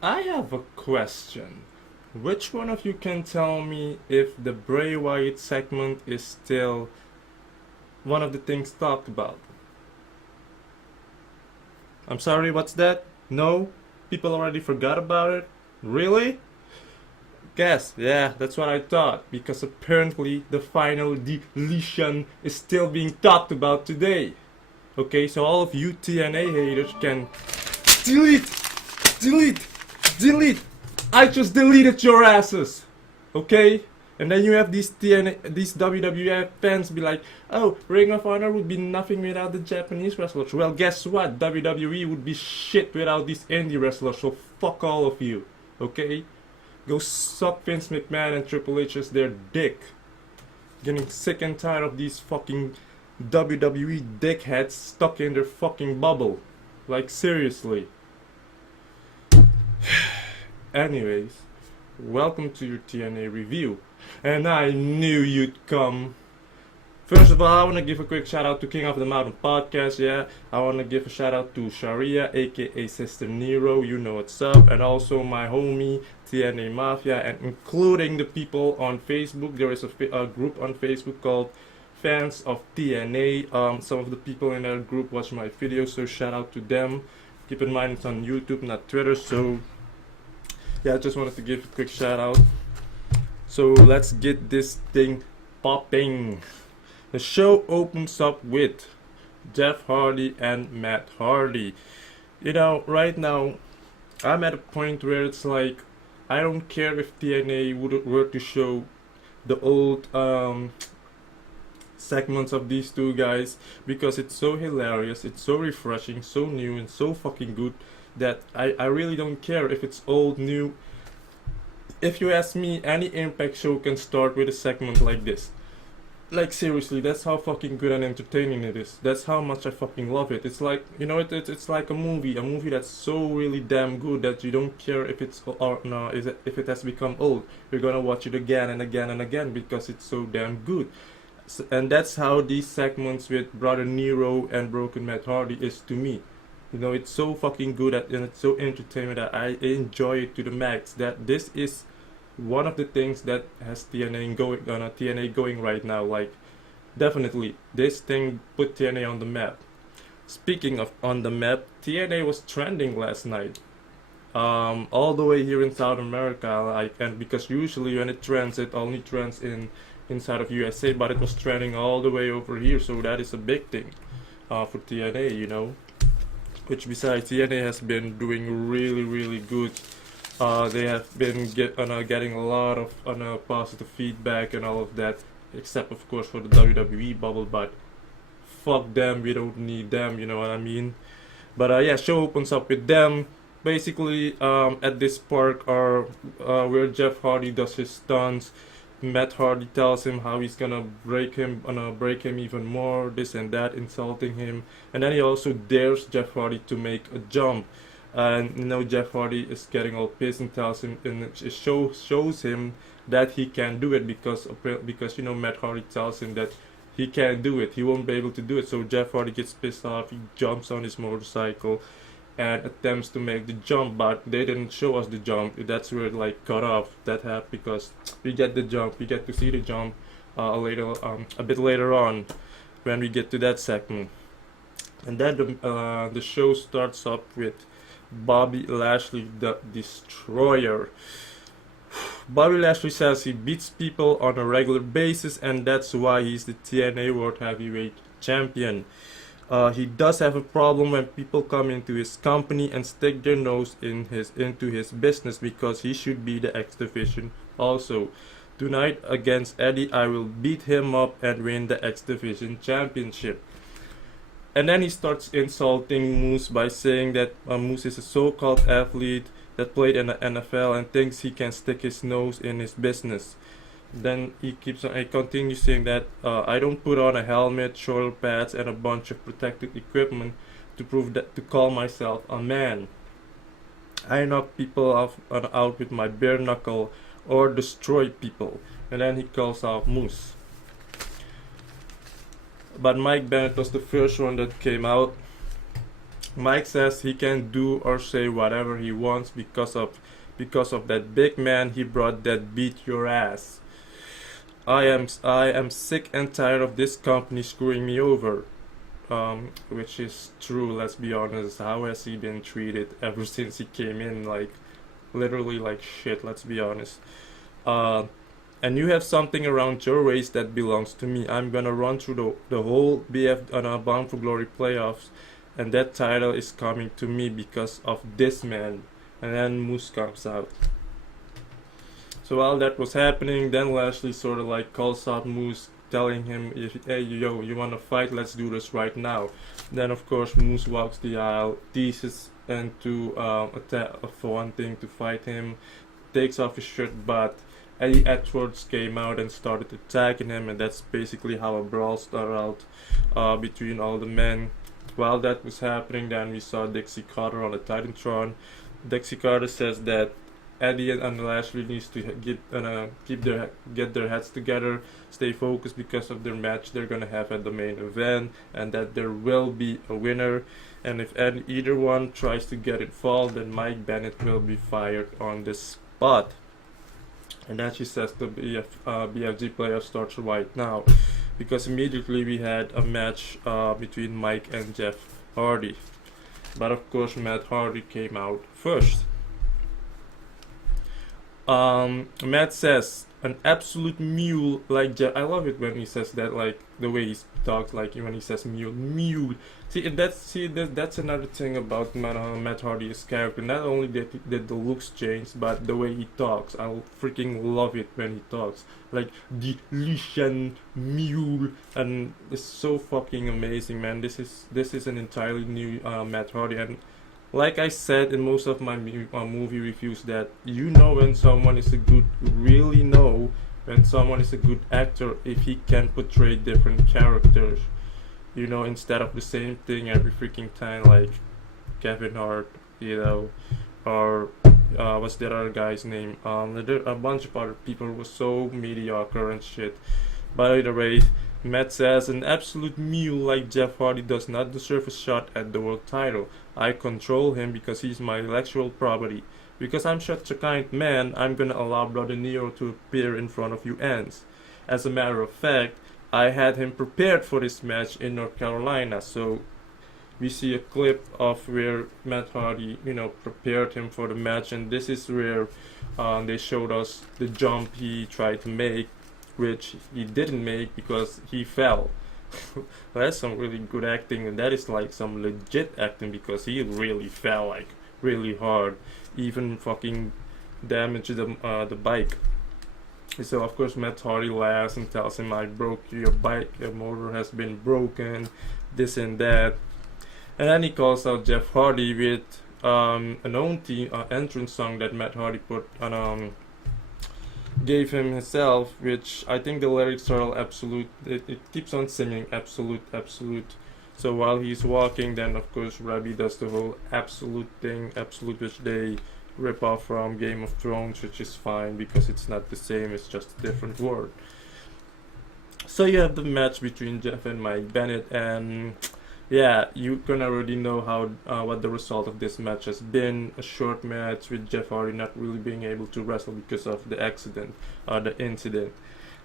I have a question. Which one of you can tell me if the Bray Wyatt segment is still one of the things talked about? I'm sorry, what's that? No? People already forgot about it? Really? Guess, yeah, that's what I thought, because apparently the final deletion is still being talked about today. Okay, so all of you TNA haters can delete, delete, delete. I just deleted your asses. Okay? And then you have these these WWF fans be like, oh, Ring of Honor would be nothing without the Japanese wrestlers. Well, guess what? WWE would be shit without these indie wrestlers, so fuck all of you. Okay? Go suck Vince McMahon and Triple H as their dick. Getting sick and tired of these fucking WWE dickheads stuck in their fucking bubble. Like, seriously. Anyways, welcome to your TNA review. And I knew you'd come. First of all, I want to give a quick shout out to King of the Mountain Podcast, yeah. I want to give a shout out to Sharia, aka Sister Nero, you know what's up. And also my homie, TNA Mafia, and including the people on Facebook. There is a group on Facebook called Fans of TNA. Some of the people in that group watch my videos, so shout out to them. Keep in mind it's on YouTube, not Twitter, so yeah, I just wanted to give a quick shout out. So let's get this thing popping. The show opens up with Jeff Hardy and Matt Hardy. You know, right now, I'm at a point where it's like, I don't care if TNA were to show the old segments of these two guys, because it's so hilarious, it's so refreshing, so new, and so fucking good that I really don't care if it's old, new. If you ask me, any Impact show can start with a segment like this. Like, seriously, that's how fucking good and entertaining it is. That's how much I fucking love it. It's like, you know, it's like a movie that's so really damn good that you don't care if it's or no, if it has become old. You're gonna watch it again and again and again because it's so damn good. And that's how these segments with Brother Nero and Broken Matt Hardy is to me. You know, it's so fucking good and it's so entertaining that I enjoy it to the max. That this is one of the things that has TNA going right now. Like, definitely, this thing put TNA on the map. Speaking of on the map, TNA was trending last night. All the way here in South America, and because usually when it trends, it only trends inside of USA, but it was trending all the way over here, so that is a big thing for TNA, you know. Which besides, TNA has been doing really, really good. They have been getting a lot of positive feedback and all of that, except of course for the WWE bubble, but fuck them, we don't need them, you know what I mean. But yeah, show opens up with them basically at this park where Jeff Hardy does his stunts. Matt Hardy tells him how he's gonna break him even more, this and that, insulting him, and then he also dares Jeff Hardy to make a jump. And you know, Jeff Hardy is getting all pissed and tells him, and it shows him that he can do it because you know, Matt Hardy tells him that he can't do it, he won't be able to do it. So Jeff Hardy gets pissed off, he jumps on his motorcycle and attempts to make the jump, but they didn't show us the jump. That's where it like cut off. That happened because we get the jump, we get to see the jump a bit later on when we get to that segment. And then the show starts up with Bobby Lashley, the Destroyer. Bobby Lashley says he beats people on a regular basis, and that's why he's the TNA World Heavyweight Champion. He does have a problem when people come into his company and stick their nose into his business, because he should be the X Division also. Tonight against Eddie, I will beat him up and win the X Division Championship. And then he starts insulting Moose by saying that Moose is a so-called athlete that played in the NFL and thinks he can stick his nose in his business. Then he continues saying that I don't put on a helmet, shoulder pads, and a bunch of protective equipment to call myself a man. I knock people out with my bare knuckle or destroy people. And then he calls out Moose. But Mike Bennett was the first one that came out. Mike says he can do or say whatever he wants because of that big man he brought that beat your ass. I am sick and tired of this company screwing me over. Which is true, let's be honest. How has he been treated ever since he came in? Like, literally like shit, let's be honest. Uh, and you have something around your waist that belongs to me. I'm gonna run through the whole BF Bound for Glory playoffs, and that title is coming to me because of this man. And then Moose comes out. So while that was happening, then Lashley sort of like calls out Moose, telling him, hey, yo, you wanna fight? Let's do this right now. Then of course Moose walks the aisle, teases into for one thing to fight him, takes off his shirt, but Eddie Edwards came out and started attacking him, and that's basically how a brawl started out between all the men. While that was happening, then we saw Dixie Carter on the Titantron. Dixie Carter says that Eddie and Lashley needs to get their heads together, stay focused because of their match they're gonna have at the main event, and that there will be a winner. And if either one tries to get involved, then Mike Bennett will be fired on the spot. And then she says the BFG playoff starts right now, because immediately we had a match between Mike and Jeff Hardy. But of course Matt Hardy came out first. Matt says an absolute mule like Jeff. I love it when he says that, like the way he talks, like when he says mule. That's another thing about Matt Hardy's character. Not only did the looks change, but the way he talks. I freaking love it when he talks like the Lucian mule, and it's so fucking amazing, man. This is an entirely new Matt Hardy, and like I said in most of my movie reviews, that you know when someone is really know when someone is a good actor if he can portray different characters, you know, instead of the same thing every freaking time, like Kevin Hart, you know, or what's that other guy's name? There a bunch of other people were so mediocre and shit. But either way, Matt says an absolute mule like Jeff Hardy does not deserve a shot at the world title. I control him because he's my intellectual property. Because I'm such a kind man, I'm gonna allow Brother Nero to appear in front of you ants. As a matter of fact, I had him prepared for this match in North Carolina. So we see a clip of where Matt Hardy, you know, prepared him for the match, and this is where they showed us the jump he tried to make, which he didn't make because he fell. That's some really good acting, and that is like some legit acting, because he really fell like really hard, even fucking damaged the bike. So of course Matt Hardy laughs and tells him, I broke your bike, your motor has been broken, this and that. And then he calls out Jeff Hardy with an own entrance song that Matt Hardy gave him himself, which I think the lyrics are all absolute. It keeps on singing absolute, absolute. So while he's walking, then of course Robbie does the whole absolute thing, absolute, which they rip off from Game of Thrones, which is fine because it's not the same, it's just a different word. So you have the match between Jeff and Mike Bennett, and yeah, you can already know how what the result of this match has been. A short match with Jeff Hardy not really being able to wrestle because of the accident, the incident.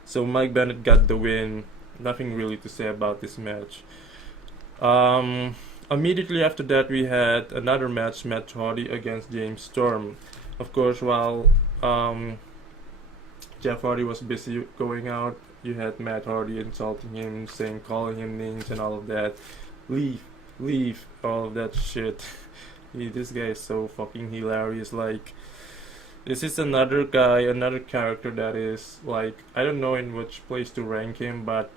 So Mike Bennett got the win. Nothing really to say about this match. Immediately after that, we had another match, Matt Hardy against James Storm. Of course, while Jeff Hardy was busy going out, you had Matt Hardy insulting him, calling him names and all of that. Leave, all of that shit. This guy is so fucking hilarious. Like, this is another guy, another character that is like, I don't know in which place to rank him, but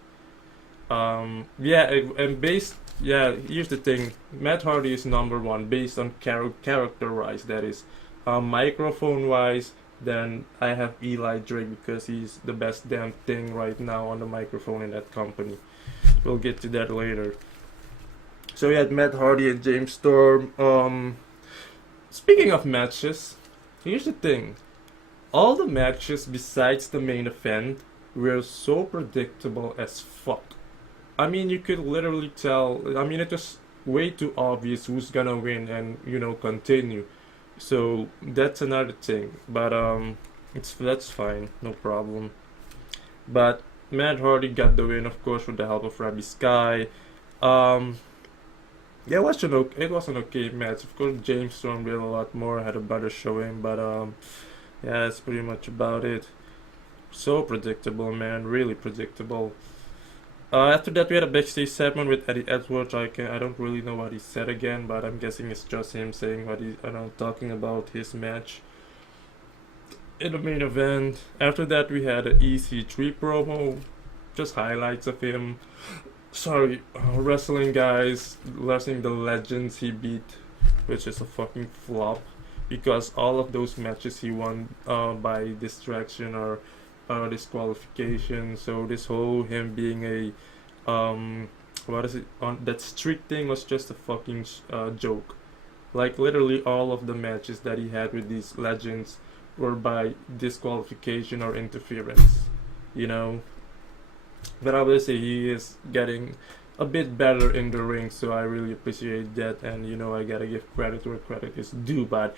here's the thing. Matt Hardy is number one based on character wise, that is. Microphone wise, then I have Eli Drake, because he's the best damn thing right now on the microphone in that company. We'll get to that later. So we had Matt Hardy and James Storm. Speaking of matches, here's the thing. All the matches besides the main event were so predictable as fuck. I mean, you could literally tell. I mean, it was way too obvious who's gonna win and continue. So that's another thing. But that's fine, no problem. But Matt Hardy got the win, of course, with the help of Rabbi Sky. Um, yeah, it was an okay match. Of course, James Storm did a lot more, had a better showing, but yeah, that's pretty much about it. So predictable, man, really predictable. After that, we had a backstage segment with Eddie Edwards. I don't really know what he said again, but I'm guessing it's just him saying what talking about his match in the main event. After that, we had an EC3 promo, just highlights of him. Sorry, wrestling guys, wrestling the legends he beat, which is a fucking flop because all of those matches he won by distraction or disqualification. So this whole him being a what is it on that streak thing was just a fucking joke. Like literally all of the matches that he had with these legends were by disqualification or interference, you know. But obviously he is getting a bit better in the ring, so I really appreciate that. And I gotta give credit where credit is due. But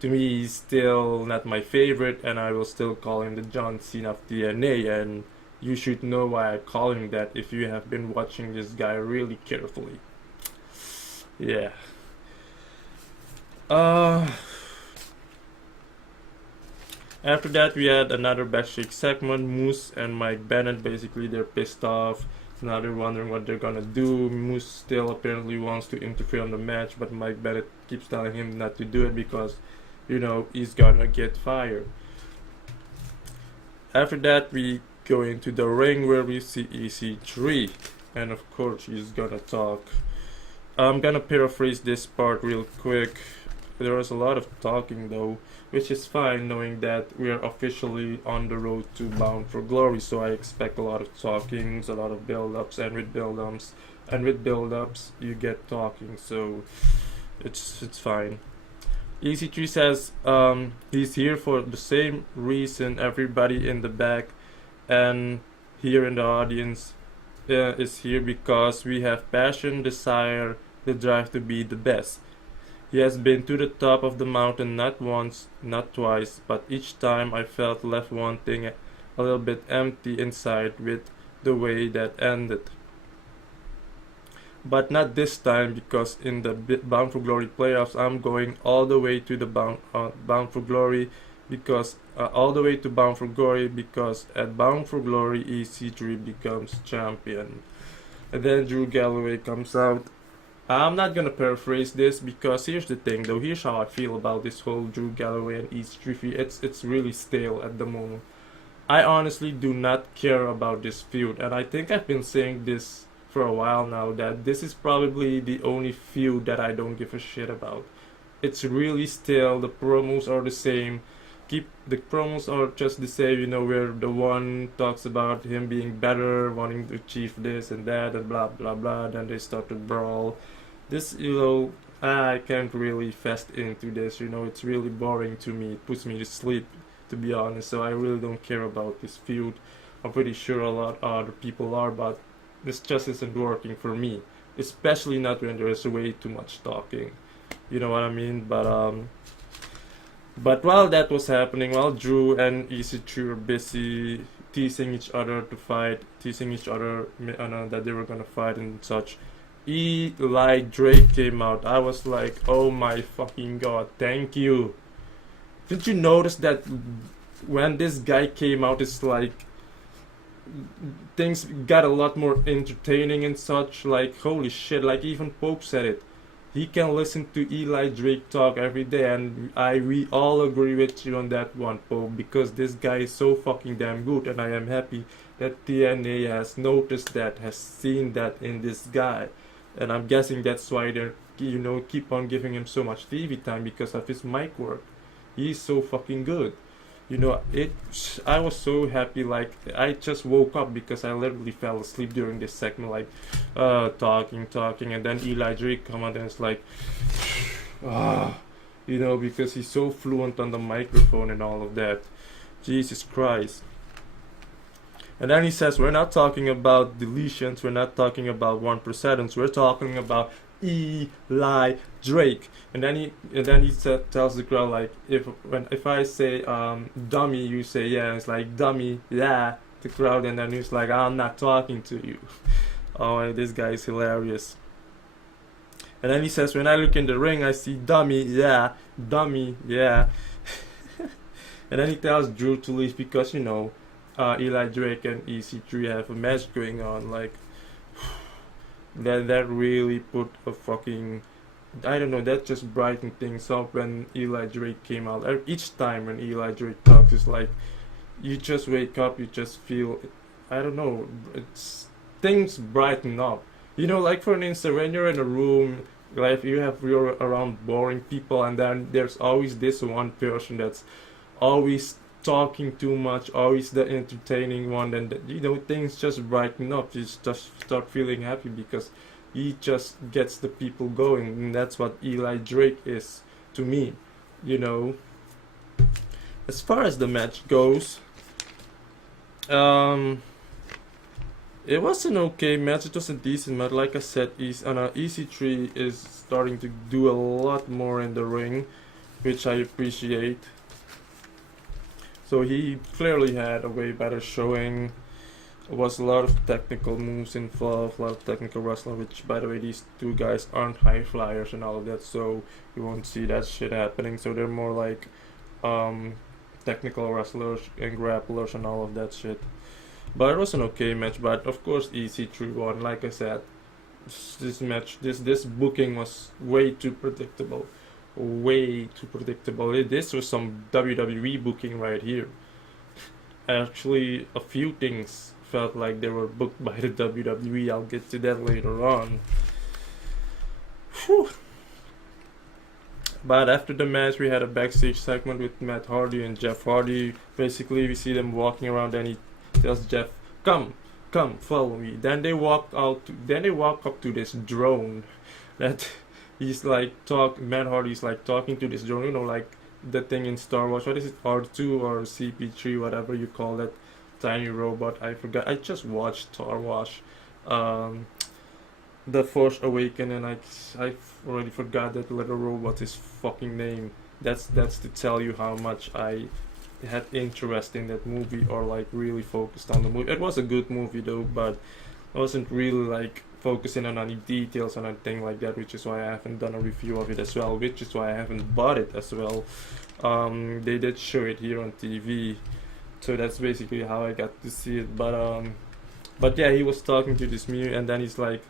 to me, he's still not my favorite, and I will still call him the John Cena of TNA. And you should know why I call him that if you have been watching this guy really carefully. Yeah. After that, we had another backstage segment. Moose and Mike Bennett, basically, they're pissed off. Now they're wondering what they're gonna do. Moose still apparently wants to interfere on the match, but Mike Bennett keeps telling him not to do it because, he's gonna get fired. After that, we go into the ring where we see EC3, and of course, he's gonna talk. I'm gonna paraphrase this part real quick. There was a lot of talking though, which is fine knowing that we are officially on the road to Bound for Glory, so I expect a lot of talkings, a lot of build-ups, and with build-ups you get talking, so it's fine. EC3 says he's here for the same reason everybody in the back and here in the audience is here, because we have passion, desire, the drive to be the best. He has been to the top of the mountain not once, not twice, but each time I felt left wanting a little bit empty inside with the way that ended. But not this time, because in the Bound for Glory playoffs, I'm going all the way to the Bound for Glory, because all the way to Bound for Glory, because at Bound for Glory, EC3 becomes champion. And then Drew Galloway comes out. I'm not gonna paraphrase this because here's the thing though, here's how I feel about this whole Drew Galloway and EC3. It's really stale at the moment. I honestly do not care about this feud, and I think I've been saying this for a while now, that this is probably the only feud that I don't give a shit about. It's really stale, the promos are the same. The promos are just the same, where the one talks about him being better, wanting to achieve this and that and blah blah blah, then they start to brawl. This, I can't really fast into this, it's really boring to me. It puts me to sleep, to be honest, so I really don't care about this feud. I'm pretty sure a lot of other people are, but this just isn't working for me. Especially not when there is way too much talking. You know what I mean? But while that was happening, while Drew and EC3 were busy teasing each other to fight, teasing each other that they were gonna fight and such, Eli Drake came out. I was like, oh my fucking god, thank you. Did you notice that when this guy came out, it's like things got a lot more entertaining and such? Like, holy shit, like even Pope said it. He can listen to Eli Drake talk every day, and we all agree with you on that one, Pope, because this guy is so fucking damn good, and I am happy that TNA has noticed that, has seen that in this guy, and I'm guessing that's why they're keep on giving him so much TV time, because of his mic work. He's so fucking good. I was so happy, like I just woke up because I literally fell asleep during this segment, like talking, and then Eli Drake come out and it's like because he's so fluent on the microphone and all of that. Jesus Christ. And then he says, we're not talking about deletions, we're not talking about 1%, we're talking about Eli Drake. And then he tells the crowd like, if I say dummy, you say yeah. It's like dummy, yeah. The crowd, and then he's like, I'm not talking to you. Oh, this guy is hilarious. And then he says, when I look in the ring, I see dummy, yeah, dummy, yeah. And then he tells Drew to leave because, Eli Drake and EC3 have a match going on. Like, that really put a fucking, I don't know, that just brightened things up when Eli Drake came out. Each time when Eli Drake talks, it's like, you just wake up, you just feel, I don't know, things brighten up. Like for instance, when you're in a room, like you're around boring people, and then there's always this one person that's always talking too much, always the entertaining one, and things just brighten up. You just start feeling happy because he just gets the people going, and that's what Eli Drake is to me. As far as the match goes, it was an okay match. It was a decent match. Like I said, EC3 is starting to do a lot more in the ring, which I appreciate. So he clearly had a way better showing. There was a lot of technical moves involved, a lot of technical wrestling, which, by the way, these two guys aren't high flyers and all of that, so you won't see that shit happening. So they're more like technical wrestlers and grapplers and all of that shit. But it was an okay match. But of course, EC3 won. Like I said, this booking was way too predictable. Way too predictable. This was some WWE booking right here. Actually, a few things felt like they were booked by the WWE. I'll get to that later on. Whew. But after the match, we had a backstage segment with Matt Hardy and Jeff Hardy. Basically, we see them walking around, and he tells Jeff, "Come, follow me." Then they walk up to this drone that he's like Matt Hardy's like talking to this drone, like the thing in Star Wars. What is it, R2 or CP3, whatever you call that tiny robot? I forgot. I just watched Star Wars, The Force Awakens, and I already forgot that little robot's fucking name. That's to tell you how much I had interest in that movie, or like really focused on the movie. It was a good movie though, but I wasn't really like focusing on any details or anything like that, which is why I haven't done a review of it as well, which is why I haven't bought it as well. They did show it here on TV, so that's basically how I got to see it. But yeah, he was talking to this mute, and then he's like,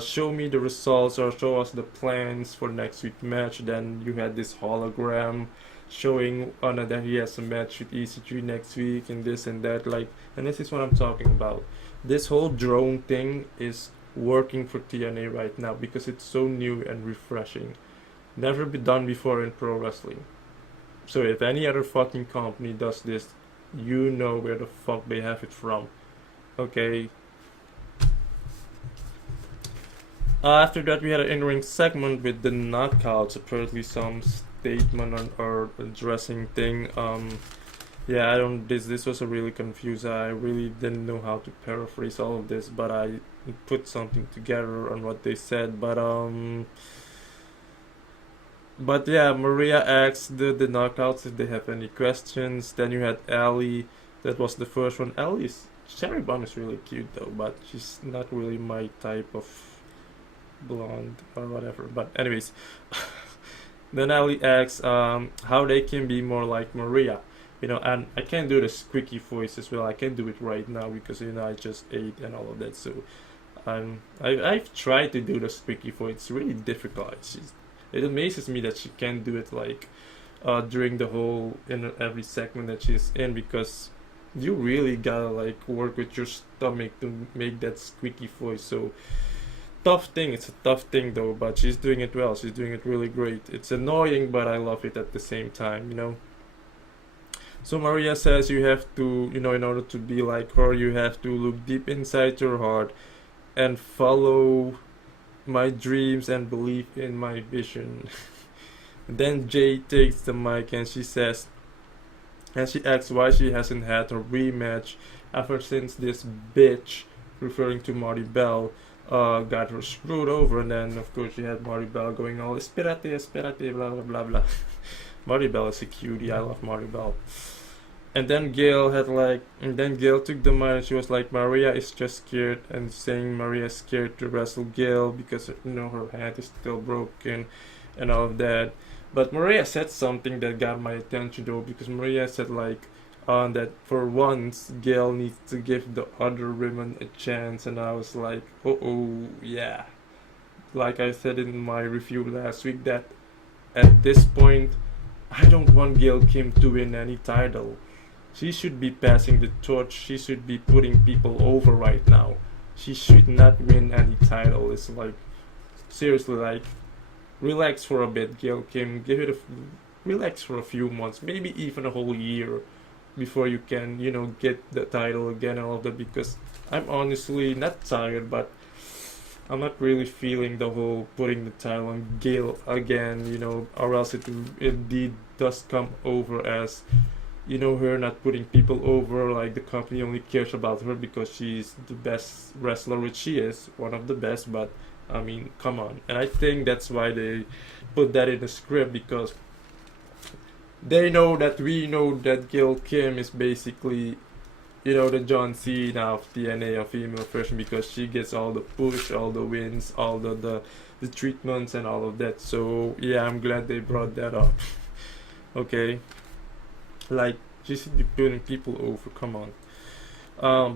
show me the results or show us the plans for next week's match. Then you had this hologram showing that he has a match with EC3 next week and this and that, and this is what I'm talking about. This whole drone thing is working for TNA right now because it's so new and refreshing. Never been done before in pro wrestling. So if any other fucking company does this, you know where the fuck they have it from. Okay. After that, we had an in-ring segment with the knockouts. Apparently some statement or addressing thing. This was a really confusing. I really didn't know how to paraphrase all of this, but I put something together on what they said. But yeah, Maria asked the knockouts if they have any questions. Then you had Allie. That was the first one. Allie's Cherry Bomb is really cute though, but she's not really my type of blonde or whatever. But anyways, then Allie asks how they can be more like Maria. And I can't do the squeaky voice as well. I can't do it right now because I just ate and all of that. So I've tried to do the squeaky voice. It's really difficult. It amazes me that she can't do it during the whole in every segment that she's in, because you really gotta work with your stomach to make that squeaky voice. So tough thing. It's a tough thing though, but she's doing it well. She's doing it really great. It's annoying, but I love it at the same time. So Maria says you have to, in order to be like her, you have to look deep inside your heart and follow my dreams and believe in my vision. Then Jay takes the mic and she asks why she hasn't had a rematch ever since this bitch, referring to Marty Bell, got her screwed over, and then of course you had Maribel going all espérate, blah blah blah blah. Maribel is a cutie. I love Maribel. And then Gail took the mic and she was like, Maria is just scared, and saying Maria is scared to wrestle Gail because her hand is still broken and all of that. But Maria said something that got my attention though, because Maria said like that for once Gail needs to give the other women a chance, and I was like, oh yeah. Like I said in my review last week, that at this point I don't want Gail Kim to win any title. She should be passing the torch. She should be putting people over right now. She should not win any title. It's like, seriously, like, relax for a bit, Gail Kim. Relax for a few months, maybe even a whole year, before you can, get the title again and all of that. Because I'm honestly not tired, but I'm not really feeling the whole putting the title on Gail again, or else it indeed does come over as, her not putting people over, like the company only cares about her because she's the best wrestler, which she is, one of the best, but I mean, come on. And I think that's why they put that in the script, because we know that Gail Kim is basically, the John Cena of TNA, a female version, because she gets all the push, all the wins, all the treatments and all of that. So yeah, I'm glad they brought that up. Okay. Like, she should be putting people over, come on.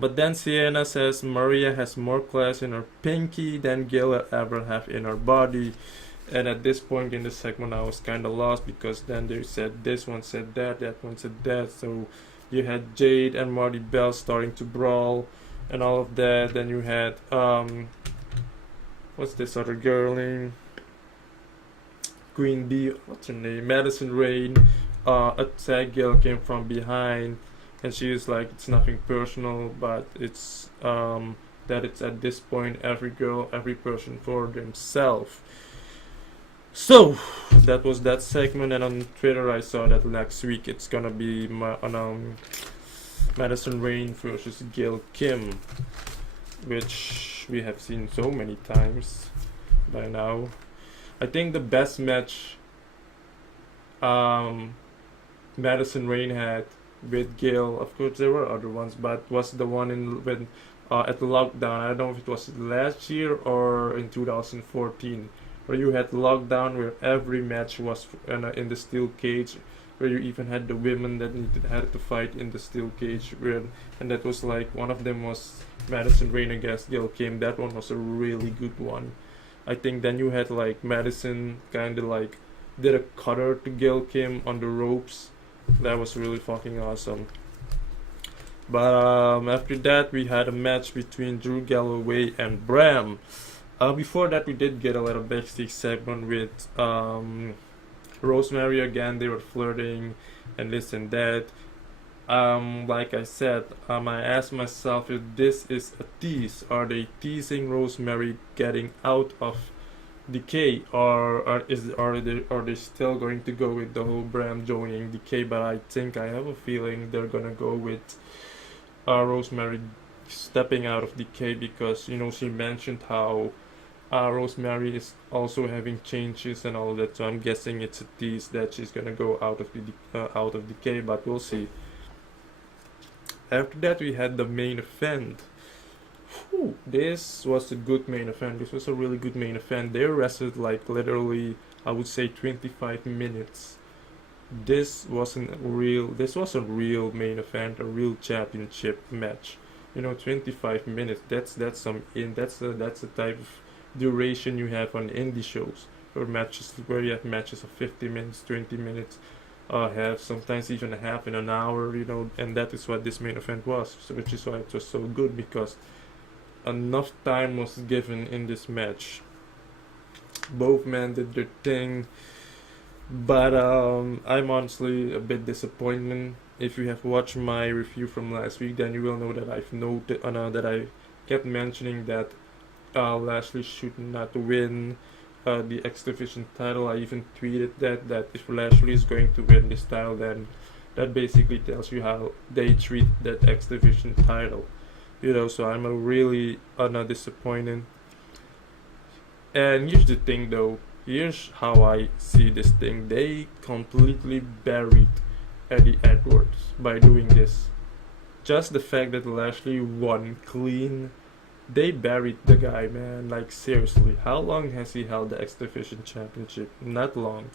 But then Sienna says Maria has more class in her pinky than Gail will ever have in her body. And at this point in the segment I was kinda lost, because then they said this one said that one said that. So you had Jade and Marty Bell starting to brawl and all of that. Then you had what's this other girl name? Queen Bee, what's her name? Madison Rayne. Attack Gail came from behind, and she was like, it's nothing personal, but it's that it's at this point every person for themselves. So that was that segment, and on Twitter I saw that next week it's gonna be Madison Rayne versus Gail Kim, which we have seen so many times by now. I think the best match Madison Rayne had with Gail, of course there were other ones, but was the one at the lockdown. I don't know if it was last year or in 2014, where you had lockdown, where every match was in the steel cage, where you even had the women that had to fight in the steel cage, and that was like, one of them was Madison Rayne against Gail Kim. That one was a really good one. I think then you had like Madison kind of like did a cutter to Gail Kim on the ropes. That was really fucking awesome. But after that we had a match between Drew Galloway and Bram. Before that we did get a little backstage segment with Rosemary again. They were flirting and this and that. Like I said, I asked myself if this is a tease. Are they teasing Rosemary getting out of Decay, or are they still going to go with the whole Bram joining Decay? But I think I have a feeling they're gonna go with Rosemary stepping out of Decay, because she mentioned how Rosemary is also having changes and all of that. So I'm guessing it's a tease that she's gonna go out of Decay, but we'll see. After that we had the main event. This was a good main event. This was a really good main event. They wrestled like literally, I would say 25 minutes. This was a real main event, a real championship match. 25 minutes. That's the type of duration you have on indie shows, or matches where you have matches of 50 minutes, 20 minutes, have sometimes even a half in an hour. And that is what this main event was. Which is why it was so good, because enough time was given in this match. Both men did their thing, but I'm honestly a bit disappointed. If you have watched my review from last week, then you will know that I've noted that I kept mentioning that Lashley should not win the X Division title. I even tweeted that if Lashley is going to win this title, then that basically tells you how they treat that X Division title. So I'm really disappointed. And here's the thing though, here's how I see this thing. They completely buried Eddie Edwards by doing this. Just the fact that Lashley won clean, they buried the guy, man. Like, seriously, how long has he held the X Division Championship? Not long.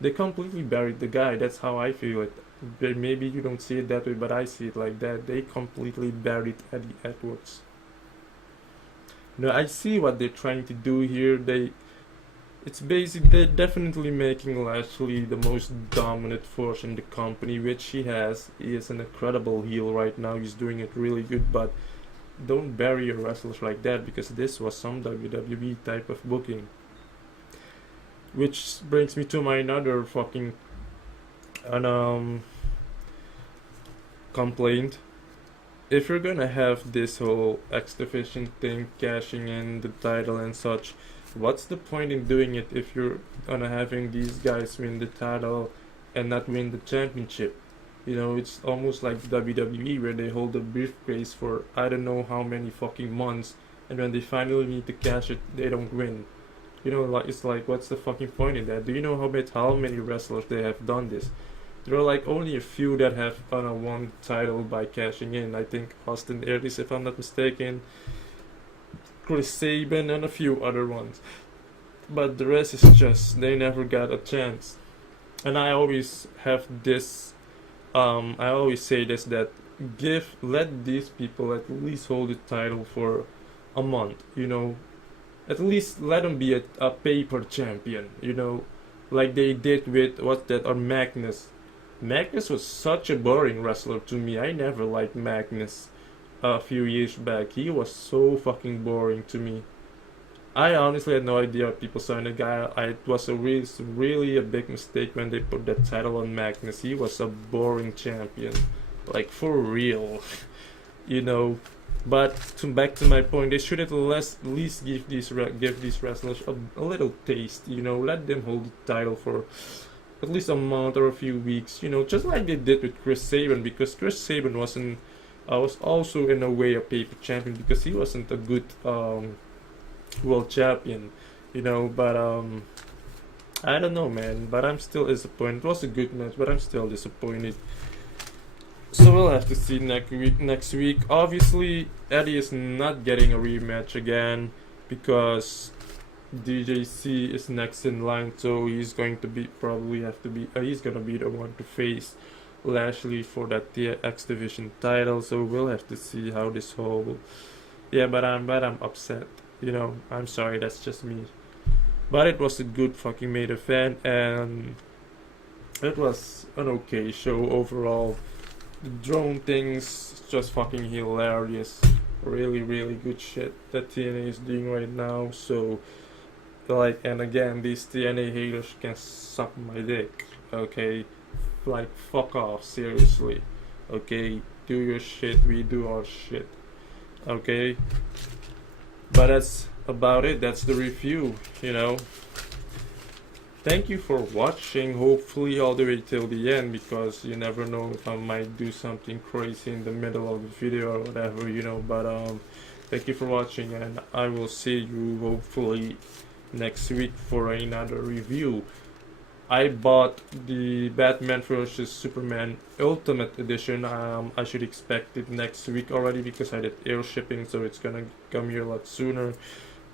They completely buried the guy. That's how I feel it. Maybe you don't see it that way, but I see it like that. They completely buried Eddie Edwards. No, I see what they're trying to do here. It's basically, they're definitely making Lashley the most dominant force in the company, which he has. He is an incredible heel right now. He's doing it really good, but don't bury your wrestlers like that, because this was some WWE type of booking. Which brings me to my another fucking complaint. If you're gonna have this whole X Division thing, cashing in the title and such, what's the point in doing it if you're gonna having these guys win the title and not win the championship? You know, it's almost like WWE, where they hold the briefcase for I don't know how many fucking months, and when they finally need to cash it, they don't win. You know, like, it's like, what's the fucking point in that? Do you know how many wrestlers they have done this? There are like only a few that have won title by cashing in. I think Austin Aries, if I'm not mistaken, Chris Sabin, and a few other ones. But the rest is just, they never got a chance. And I always have this, I always say this, that let these people at least hold the title for a month, you know. At least let them be a paper champion, you know, like they did with Magnus. Magnus was such a boring wrestler to me. I never liked Magnus a few years back. He was so fucking boring to me. I honestly had no idea what people saw in the guy. It was really a big mistake when they put that title on Magnus. He was a boring champion, like, for real, you know. But back to my point, they should at least give these wrestlers a little taste, you know. Let them hold the title for at least a month or a few weeks, you know, just like they did with Chris Sabin, because Chris Sabin was also in a way a paper champion, because he wasn't a good world champion, you know. But I don't know, man, but I'm still disappointed. It was a good match, but I'm still disappointed. So we'll have to see next week. Obviously, Eddie is not getting a rematch again, because DJC is next in line, so he's going to be he's gonna be the one to face Lashley for that X Division title. So we'll have to see how this whole, but I'm upset, you know. I'm sorry, that's just me. But it was a good fucking main event, and it was an okay show overall. The drone thing's just fucking hilarious. Really good shit that TNA is doing right now. So, like, and again, these TNA haters can suck my dick, okay? Like, fuck off, seriously, okay? Do your shit, we do our shit, okay? But that's about it. That's the review, you know. Thank you for watching, hopefully all the way till the end, because you never know if I might do something crazy in the middle of the video or whatever, you know. But thank you for watching, and I will see you hopefully next week for another review. I bought the Batman vs Superman Ultimate Edition. I should expect it next week already, because I did air shipping, so it's gonna come here a lot sooner.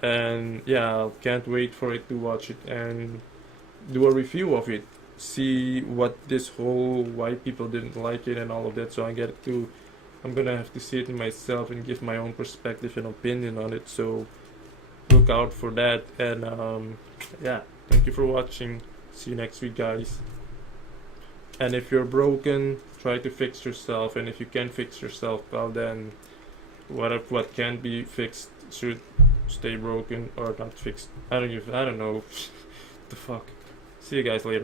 And yeah, I can't wait for it to watch it and do a review of it, see what this whole why people didn't like it and all of that. So I'm gonna have to see it myself and give my own perspective and opinion on it. So look out for that. And yeah, thank you for watching. See you next week, guys. And if you're broken, try to fix yourself. And if you can fix yourself, well, then what can't be fixed should stay broken or not fixed. I don't know. The fuck. See you guys later.